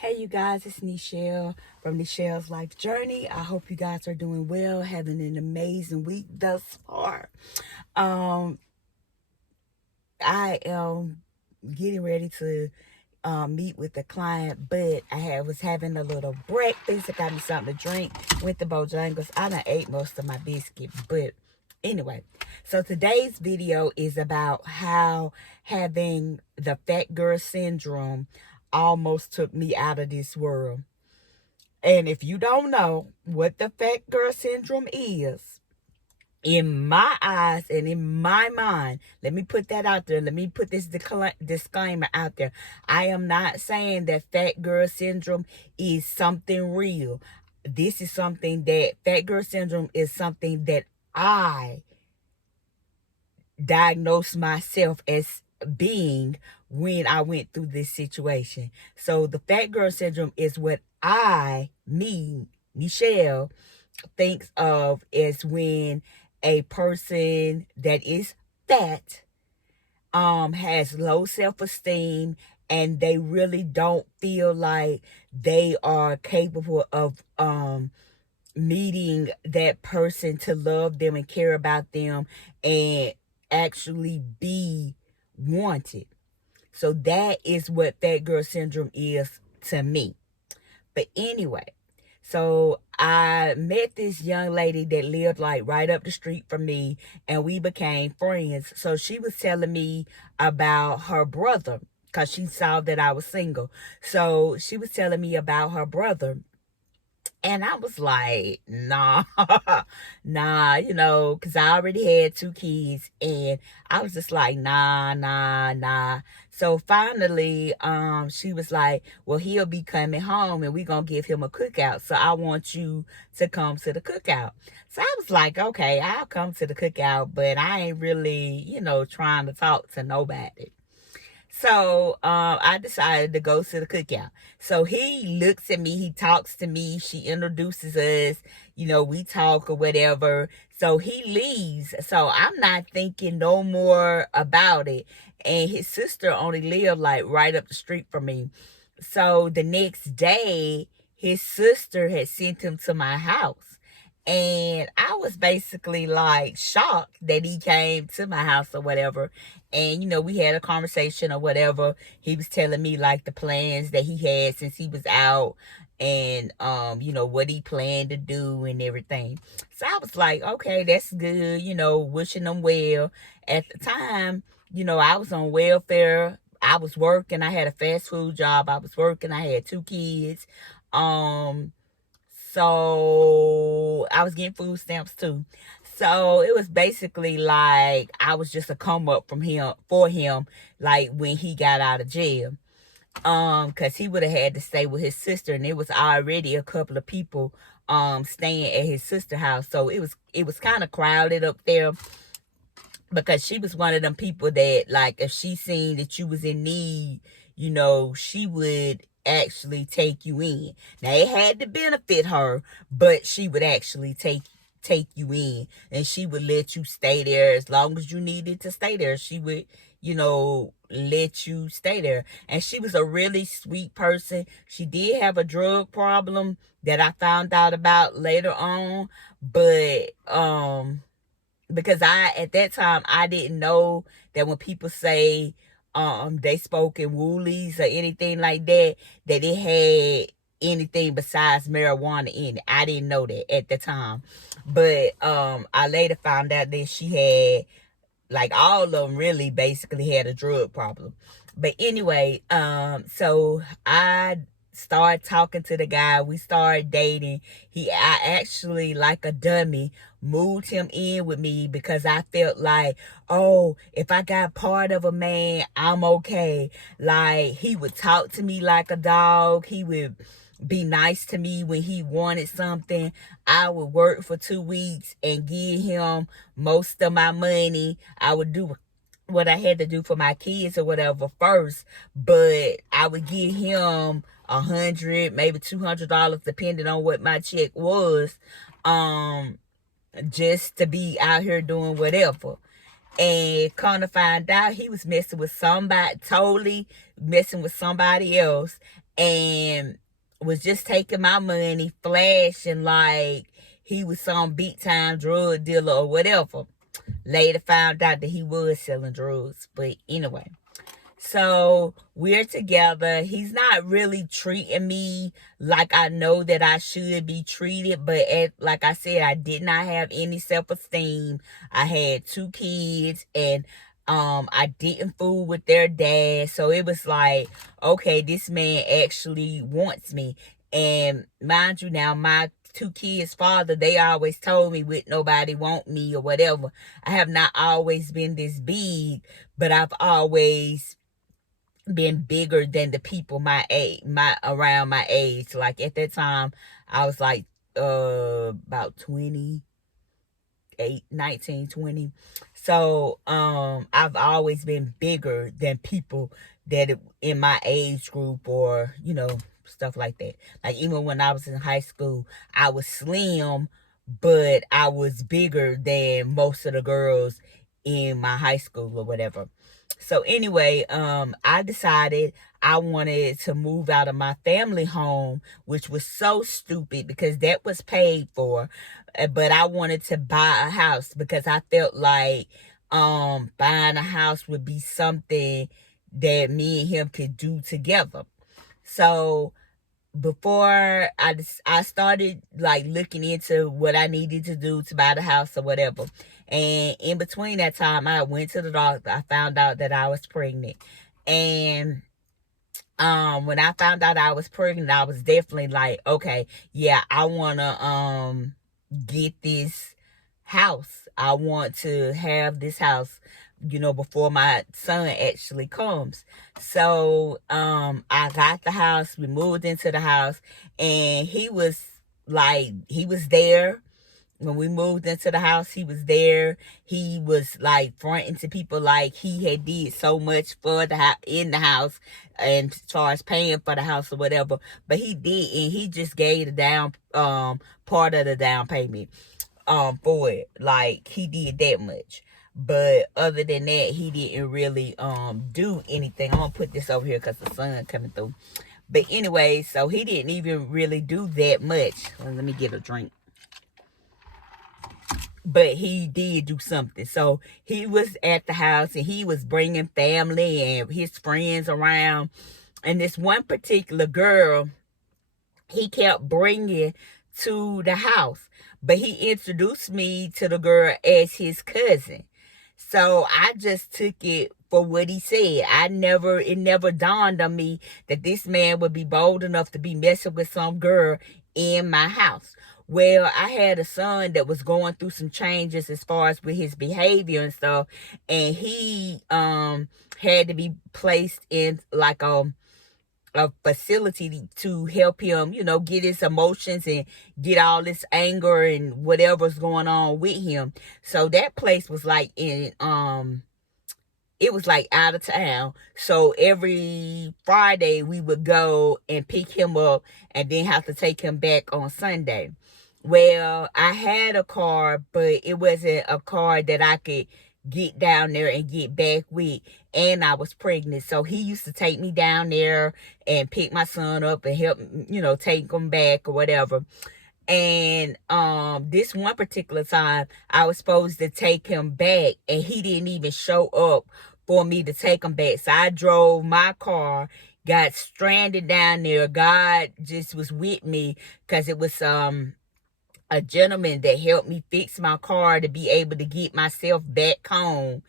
Hey you guys, it's Nichelle from Nichelle's Life Journey. I hope you guys are doing well, having an amazing week thus far. Um, I am getting ready to meet with the client, but was having a little breakfast. I got me something to drink. Went to Bojangles. I done ate most of my biscuit, but anyway. So today's video is about how having the fat girl syndrome almost took me out of this world. And if you don't know what the fat girl syndrome is, in my eyes and in my mind, let me put that out there. Let me put this disclaimer out there. I am not saying that fat girl syndrome is something real. This is something that fat girl syndrome is something that I diagnosed myself as being when I went through this situation. So the fat girl syndrome is what Nichelle, thinks of as when a person that is fat has low self-esteem and they really don't feel like they are capable of meeting that person to love them and care about them and actually be wanted. So that is what fat girl syndrome is to me. But anyway, so I met this young lady that lived like right up the street from me and we became friends. So she was telling me about her brother because she saw that I was single. So she was telling me about her brother. And I was like, nah, nah, because I already had 2 kids. And I was just like, nah, nah, nah. So finally, she was like, well, he'll be coming home and we're going to give him a cookout. So I want you to come to the cookout. So I was like, okay, I'll come to the cookout, but I ain't really, trying to talk to nobody. So I decided to go to the cookout. So he looks at me, he talks to me, she introduces us, we talk or whatever. So he leaves. So I'm not thinking no more about it. And his sister only lived like right up the street from me. So the next day, his sister had sent him to my house. And I was basically like shocked that he came to my house or whatever. And, we had a conversation or whatever. He was telling me like the plans that he had since he was out and, what he planned to do and everything. So I was like, okay, that's good, wishing him well. At the time, I was on welfare. I was working. I had a fast food job. I was working. I had 2 kids. So I was getting food stamps too. So it was basically like I was just a come up from him for him, like when he got out of jail. Because he would have had to stay with his sister, and there was already a couple of people staying at his sister's house. So it was kind of crowded up there because she was one of them people that, like, if she seen that you was in need, she would actually take you in. Now it had to benefit her, but she would actually take you in, and she would let you stay there as long as you needed to stay there. She would, let you stay there. And she was a really sweet person. She did have a drug problem that I found out about later on, but because at that time I didn't know that when people say they spoke in woolies or anything like that it had anything besides marijuana in it. I didn't know that at the time. But I later found out that she had, like, all of them really basically had a drug problem. But anyway, so I started talking to the guy. We started dating. I actually, like a dummy, moved him in with me because I felt like, oh, if I got part of a man, I'm okay. Like, he would talk to me like a dog. He would be nice to me when he wanted something. I would work for 2 weeks and give him most of my money. I would do what I had to do for my kids or whatever first, but I would give him $100, maybe $200, depending on what my check was, just to be out here doing whatever. And kind of find out he was messing with somebody, totally messing with somebody else. and was just taking my money, flashing like he was some big time drug dealer or whatever. Later found out that he was selling drugs. But anyway, so we're together. He's not really treating me like I know that I should be treated. But like I said, I did not have any self-esteem. I had 2 kids, and I didn't fool with their dad. So it was like, okay, this man actually wants me. And mind you, now my 2 kids' father, they always told me with nobody want me or whatever. I have not always been this big, but I've always been bigger than the people my age, my around my age. Like at that time, I was like about 28, 19, 20. So I've always been bigger than people that in my age group, or stuff like that. Like even when I was in high school, I was slim, but I was bigger than most of the girls in my high school or whatever. So anyway, I decided I wanted to move out of my family home, which was so stupid because that was paid for. But I wanted to buy a house because I felt like buying a house would be something that me and him could do together. So before I started like looking into what I needed to do to buy the house or whatever. And in between that time, I went to the doctor. I found out that I was pregnant. And when I found out I was pregnant, I was definitely like, okay, yeah, I wanna get this house. I want to have this house, before my son actually comes. So I got the house, we moved into the house, and he was there. When we moved into the house, he was there. He was like fronting to people like he had did so much for the house, in the house, and as far as paying for the house or whatever. But he did, and he just gave the down part of the down payment for it. Like he did that much. But other than that, he didn't really do anything. I'm gonna put this over here because the sun coming through. But anyway, so he didn't even really do that much. Let me get a drink. But he did do something. So he was at the house and he was bringing family and his friends around. And this one particular girl, he kept bringing to the house. But he introduced me to the girl as his cousin. So I just took it for what he said. It never dawned on me that this man would be bold enough to be messing with some girl in my house. Well, I had a son that was going through some changes as far as with his behavior and stuff, and he had to be placed in like a facility to help him, get his emotions and get all this anger and whatever's going on with him. So that place was like it was like out of town. So every Friday we would go and pick him up and then have to take him back on Sunday. Well, I had a car, but it wasn't a car that I could get down there and get back with. And I was pregnant. So he used to take me down there and pick my son up and help, take him back or whatever. And this one particular time I was supposed to take him back and he didn't even show up for me to take him back. So I drove my car, got stranded down there. God just was with me because it was a gentleman that helped me fix my car to be able to get myself back home.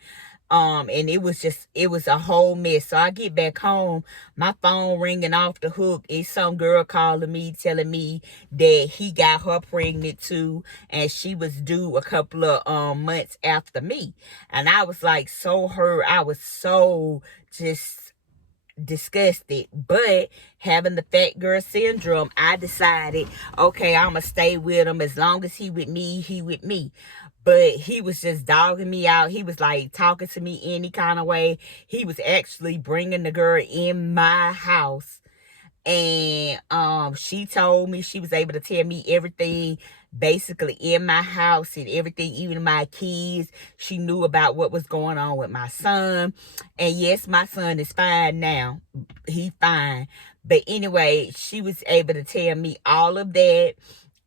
And it was a whole mess. So I get back home, my phone ringing off the hook. It's some girl calling me, telling me that he got her pregnant too, and she was due a couple of months after me. And I was like so hurt. I was so just disgusted. But having the fat girl syndrome, I decided, okay, I'm gonna stay with him. As long as he with me, he with me. But he was just dogging me out. He was like talking to me any kind of way. He was actually bringing the girl in my house. And she told me, she was able to tell me everything basically in my house and everything, even my kids. She knew about what was going on with my son. And yes, my son is fine now. He's fine. But anyway, she was able to tell me all of that.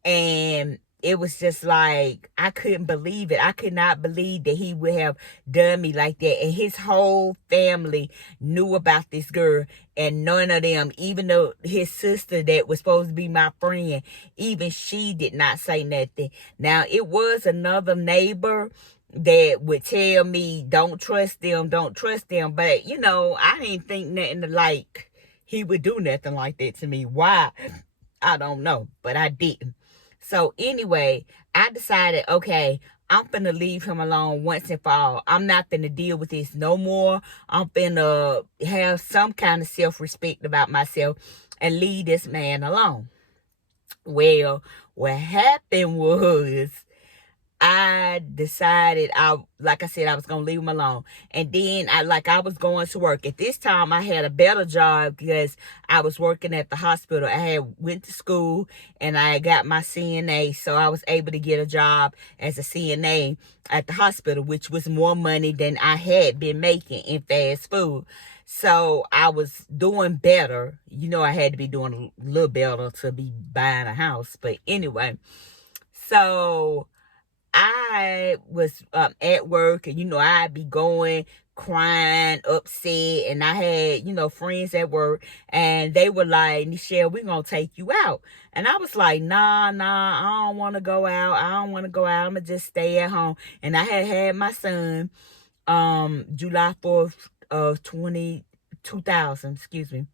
And it was just like, I couldn't believe it. I could not believe that he would have done me like that. And his whole family knew about this girl. And none of them, even though his sister that was supposed to be my friend, even she did not say nothing. Now, it was another neighbor that would tell me, don't trust them, don't trust them. But, I didn't think nothing like he would do nothing like that to me. Why? I don't know, but I didn't. So anyway, I decided, okay, I'm finna leave him alone once and for all. I'm not finna deal with this no more. I'm finna have some kind of self-respect about myself and leave this man alone. Well, what happened was, I decided, like I said, I was gonna leave him alone. And then I was going to work. At this time I had a better job because I was working at the hospital. I had went to school and I got my CNA, so I was able to get a job as a CNA at the hospital, which was more money than I had been making in fast food. So I was doing better. I had to be doing a little better to be buying a house. But anyway, so I was at work, and I'd be going, crying, upset, and I had friends at work, and they were like, Nichelle, we're gonna take you out. And I was like, nah, I don't want to go out. I'm gonna just stay at home. And I had my son July 4th of 2000, excuse me.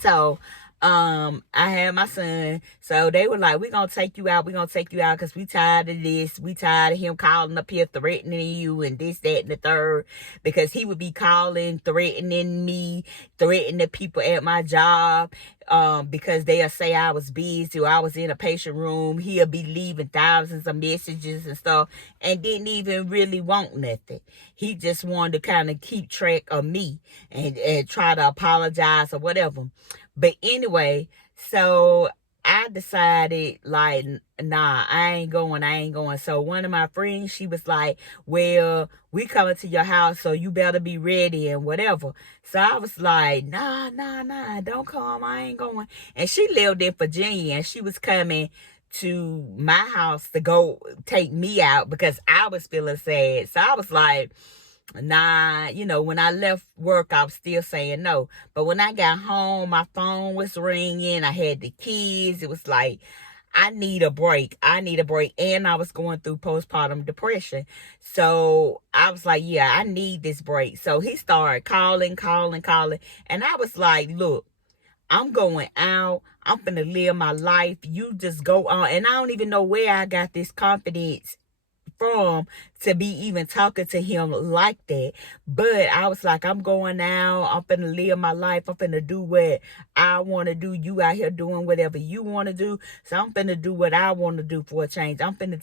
So I had my son. So they were like, we're gonna take you out, because we tired of this. We tired of him calling up here threatening you and this, that, and the third. Because he would be calling, threatening me, threatening the people at my job. Because they'll say I was busy or I was in a patient room. He'll be leaving thousands of messages and stuff and didn't even really want nothing. He just wanted to kind of keep track of me and try to apologize or whatever. But anyway, so I decided, like, nah, I ain't going. So one of my friends, she was like, well, we coming to your house, so you better be ready and whatever. So I was like, nah, don't come, I ain't going. And she lived in Virginia, and she was coming to my house to go take me out because I was feeling sad. So I was like, nah, when I left work, I was still saying no. But when I got home, my phone was ringing. I had the kids. It was like, I need a break. And I was going through postpartum depression. So I was like, yeah, I need this break. So he started calling. And I was like, look, I'm going out. I'm finna live my life. You just go on. And I don't even know where I got this confidence from to be even talking to him like that. But I was like, I'm going out. I'm finna live my life. I'm finna do what I want to do. You out here doing whatever you want to do. So I'm finna do what I want to do for a change. I'm finna,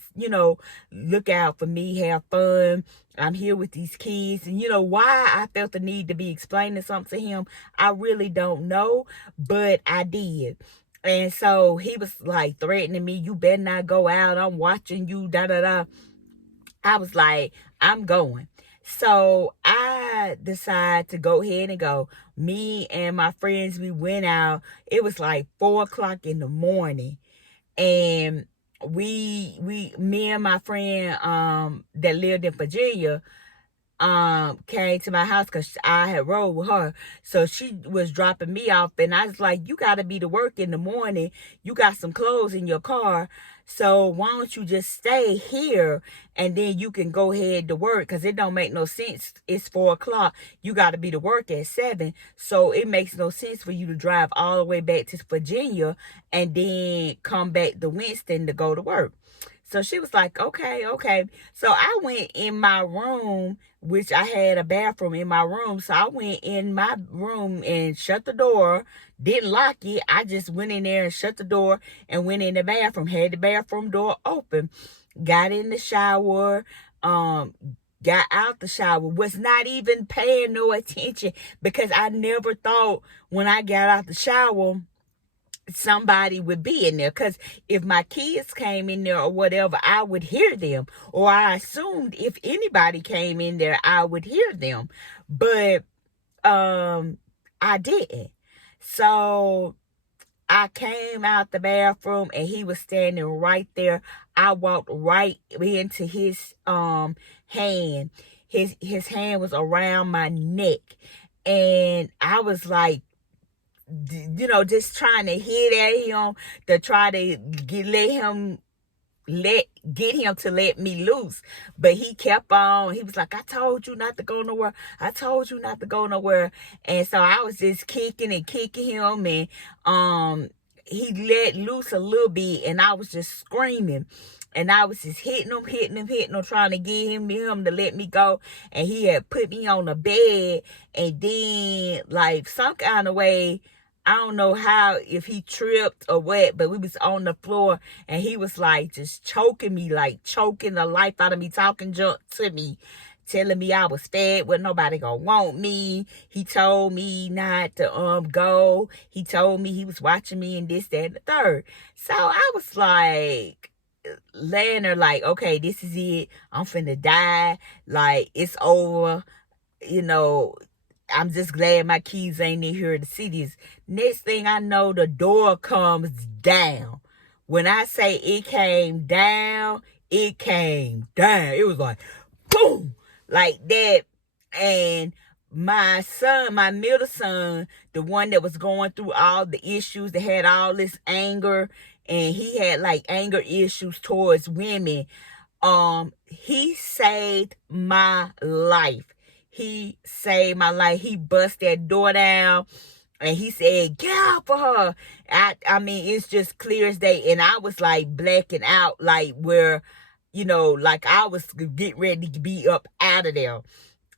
look out for me, have fun. I'm here with these kids. And why I felt the need to be explaining something to him, I really don't know. But I did. And so he was like threatening me. You better not go out. I'm watching you, da da da. I was like, I'm going. So I decided to go ahead and go. Me and my friends, we went out. It was like 4:00 in the morning. And me and my friend that lived in Virginia came to my house because I had rode with her. So she was dropping me off, and I was like, you got to be to work in the morning. You got some clothes in your car. So why don't you just stay here and then you can go ahead to work, because it don't make no sense. It's 4:00. You got to be to work at 7. So it makes no sense for you to drive all the way back to Virginia and then come back to Winston to go to work. So she was like, okay. So I went in my room, which I had a bathroom in my room. So I went in my room and shut the door, didn't lock it. I just went in there and shut the door and went in the bathroom, had the bathroom door open, got in the shower, got out the shower, was not even paying no attention because I never thought when I got out the shower somebody would be in there, because if my kids came in there or whatever, I would hear them, or I assumed if anybody came in there I would hear them. But I didn't. So I came out the bathroom and he was standing right there. I walked right into his hand. His hand was around my neck. And I was like, just trying to hit at him to try to let get him to let me loose. But he kept on. He was like, I told you not to go nowhere. I told you not to go nowhere. And so I was just kicking and kicking him, and he let loose a little bit, and I was just screaming. And I was just hitting him, trying to get him to let me go. And he had put me on the bed, and then like some kind of way, I don't know how, if he tripped or what, but we was on the floor, and he was like just choking me, like choking the life out of me, talking junk to me, telling me I was fat, wasn't nobody gonna want me. He told me not to go. He told me he was watching me and this, that, and the third. So I was like laying there like, okay, this is it. I'm finna die. Like, it's over. You know, I'm just glad my kids ain't in here to see this. Next thing I know, the door comes down. When I say it came down, it came down. It was like, boom, like that. And my son, my middle son, the one that was going through all the issues, that had all this anger, and he had like anger issues towards women, he saved my life. He saved my life. He bust that door down, and he said, get out for her. I mean, it's just clear as day. And I was like blacking out, like where, like I was getting ready to be up out of there.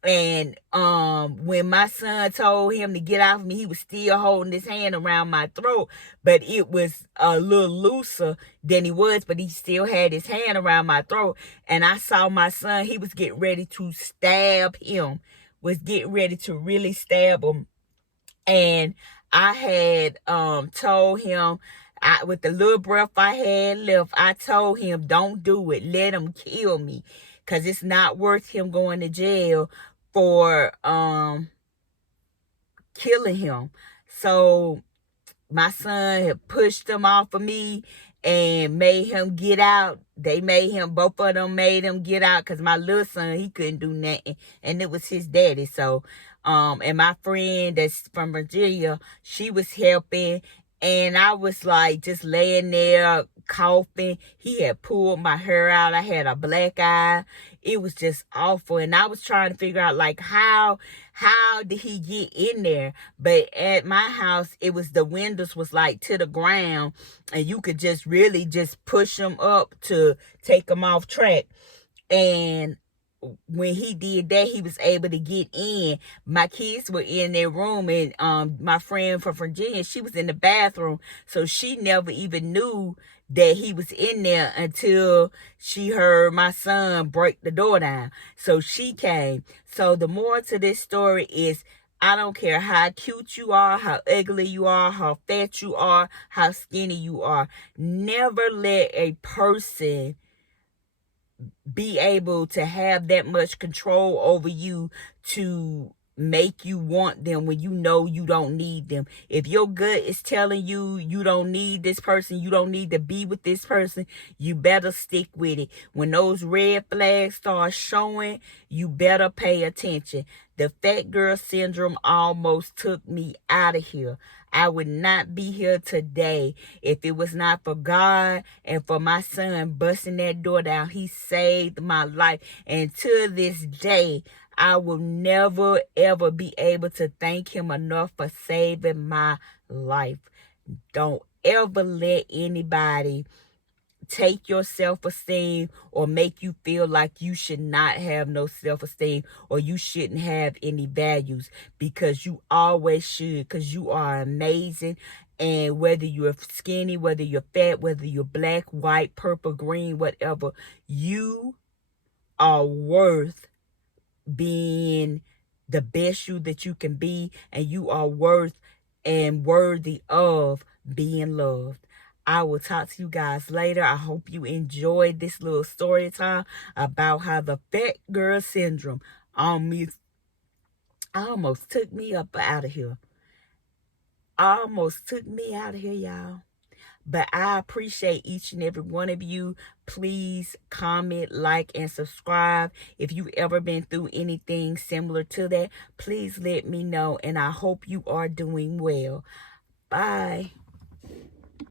And when my son told him to get off me, he was still holding his hand around my throat, but it was a little looser than he was, but he still had his hand around my throat. And I saw my son, he was getting ready to stab him, was getting ready to really stab him. And I had told him, with the little breath I had left, I told him, don't do it. Let him kill me, because it's not worth him going to jail for killing him. So my son had pushed him off of me and made him get out. Both of them made him get out, because my little son, he couldn't do nothing, and it was his daddy. So and my friend that's from Virginia, she was helping, and I was like just laying there coughing. He had pulled my hair out. I had a black eye. It was just awful, and I was trying to figure out like how did he get in there. But at my house, it was, the windows was like to the ground, and you could just really just push them up to take them off track. And when he did that, he was able to get in. My kids were in their room, and my friend from Virginia, she was in the bathroom, so she never even knew that he was in there until she heard my son break the door down. So she came. So the moral to this story is, I don't care how cute you are, how ugly you are, how fat you are, how skinny you are. Never let a person be able to have that much control over you to make you want them when you know you don't need them. If your gut is telling you you don't need this person, you don't need to be with this person, you better stick with it. When those red flags start showing, you better pay attention. The fat girl syndrome almost took me out of here. I would not be here today if it was not for God and for my son busting that door down. He saved my life. And to this day, I will never, ever be able to thank him enough for saving my life. Don't ever let anybody take your self-esteem or make you feel like you should not have no self-esteem or you shouldn't have any values, because you always should, because you are amazing. And whether you're skinny, whether you're fat, whether you're black, white, purple, green, whatever, you are worth being the best you that you can be, and you are worth and worthy of being loved. I will talk to you guys later. I hope you enjoyed this little story time about how the fat girl syndrome almost took me up out of here. almost took me out of here, y'all. But I appreciate each and every one of you. Please comment, like, and subscribe. If you've ever been through anything similar to that, please let me know. And I hope you are doing well. Bye.